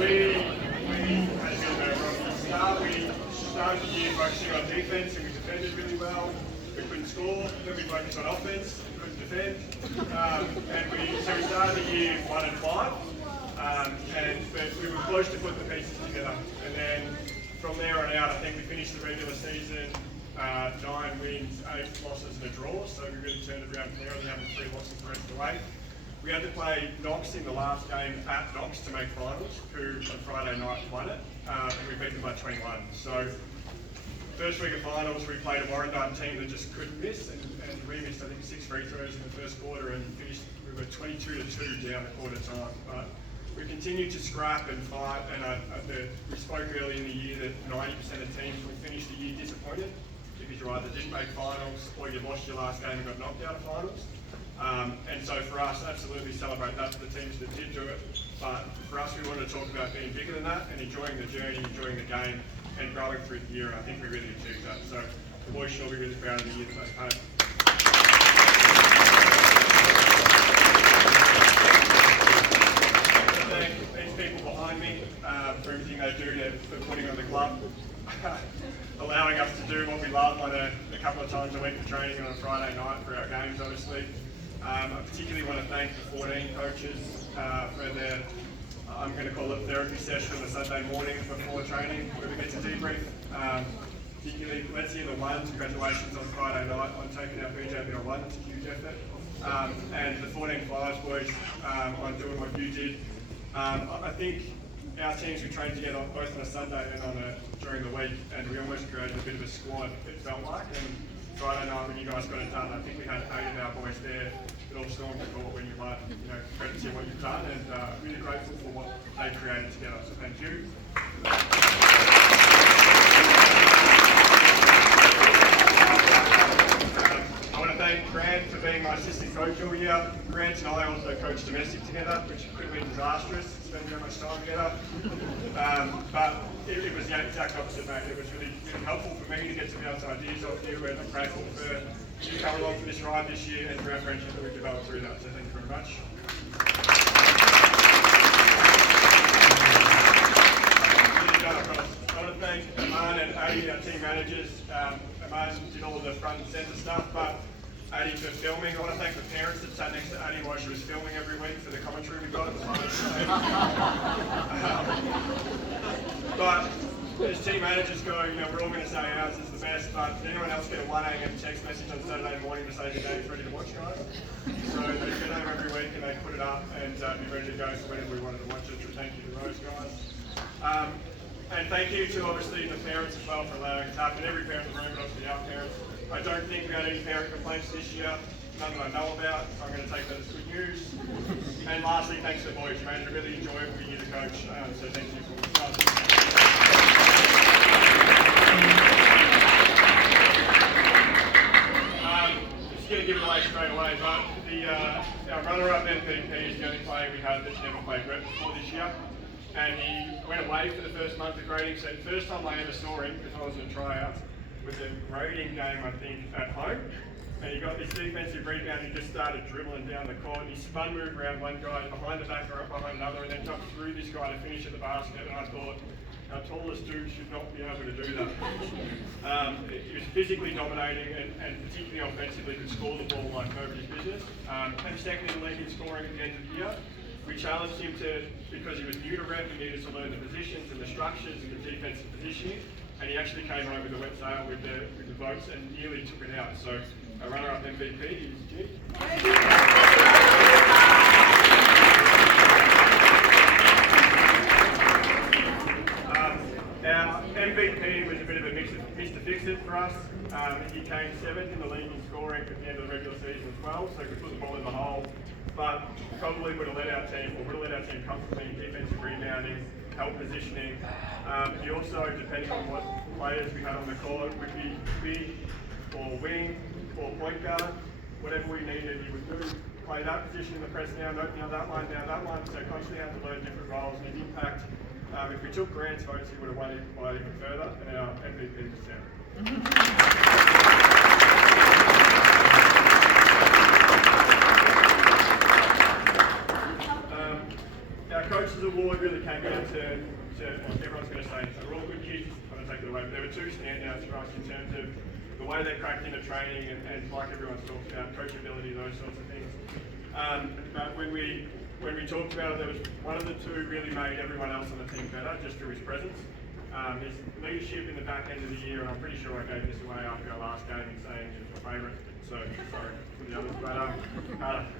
had a bit of a rocky start. We started the year focusing on defence and we defended really well. We couldn't score, then we focused on offence and couldn't defend. So we started the year 1-5, but we were close to put the pieces together. And then from there on out, I think we finished the regular season 9 wins, 8 losses and a draw. So we really turned it around from there, only having 3 losses the rest of the way. We had to play Knox in the last game at Knox to make finals, who on Friday night won it, and we beat them by 21. So first week of finals, we played a Warrandyte team that just couldn't miss, and we missed I think 6 free throws in the first quarter and finished. We were 22-2 down the quarter time, but we continued to scrap and fight. And we spoke early in the year that 90% of teams will finish the year disappointed because you either didn't make finals or you lost your last game and got knocked out of finals. And so for us, absolutely celebrate that for the teams that did do it. But for us, we wanted to talk about being bigger than that and enjoying the journey, enjoying the game, and growing through the year. And I think we really achieved that. So the boys should all be really proud of the year that they've had. Thank these people behind me for everything they do for putting on the club, allowing us to do what we love on a couple of times a week for training and on a Friday night for our games, obviously. I particularly want to thank the 14 coaches for their, I'm going to call it therapy session on a Sunday morning before training where we get to debrief. Particularly, let's hear the ones. Congratulations on Friday night on taking our BJB1. It's a huge effort. And the 14-5s boys on doing what you did. I think our teams, we trained together both on a Sunday and during the week, and we almost created a bit of a squad, it felt like. And Friday night when you guys got it done, I think we had 8 of our boys there that all stormed the court when you won. Credit to what you've done, and really grateful for what they created together. So thank you. I want to thank Grant for being my assistant coach all year. Grant and I also coached domestic together, which could have been disastrous, spending very much time together. But it was the exact opposite, mate. It was really helpful for me to get some outside ideas off you, and I'm grateful for you coming along for this ride this year and for our friendship that we've developed through that. So thank you very much. I want to thank Aman and Adi, our team managers. Aman did all of the front and centre stuff, but Adi for filming. I want to thank the parents that sat next to Adi while she was filming every week for the commentary we got at the moment. But as team managers go, we're all going to say ours is the best, but did anyone else get a 1 a.m. text message on Saturday morning to say the game's ready to watch, guys? So they get home every week and they put it up and be ready to go for whenever we wanted to watch it. So thank you to those guys. And thank you to obviously the parents as well for allowing it to happen. Every parent in the room, but obviously our parents. I don't think we had any parent complaints this year, none that I know about, so I'm going to take that as good news. And lastly, thanks to the boys. You made it a really enjoyable year to coach, so thank you for that. Just going to give it away straight away, but our runner-up MVP is the only player we had that's never played rep before this year. And he went away for the first month of grading, so the first time I ever saw him, because I was in a tryout, was a grading game, I think, at home. And he got this defensive rebound, he just started dribbling down the court, and he spun move around one guy, behind the back or up behind another, and then jumped through this guy to finish at the basket, and I thought, our tallest dude should not be able to do that. He was physically dominating and particularly offensively could score the ball like nobody's business. And second in the league in scoring at the end of the year. We challenged him to, because he was new to rep, he needed to learn the positions and the structures and the defensive positioning, and he actually came home with a wet sail with the votes and nearly took it out. So our runner-up MVP is G. Our MVP was a bit of a Mr. Fix-It for us. He came 7th in the league in scoring at the end of the regular season as well, so he could put the ball in the hole. But probably would have let our team comfortably in defensive rebounding, help positioning. He also, depending on what players we had on the court, would be big or wing or point guard. Whatever we needed, he would do. Play that position in the press now that line, so constantly have to learn different roles and his impact. If we took Grant's votes, he would have won it by even further, and our MVP was Sam. Our Coaches Award really came down to everyone's going to say they're all good kids, I'm going to take it away, but there were two standouts for us in terms of the way they cracked into training and like everyone's talked about, coachability, those sorts of things. But when we talked about it, there was one of the two really made everyone else on the team better just through his presence. His leadership in the back end of the year, and I'm pretty sure I gave this away after our last game in saying it was my favourite, so sorry for the others. But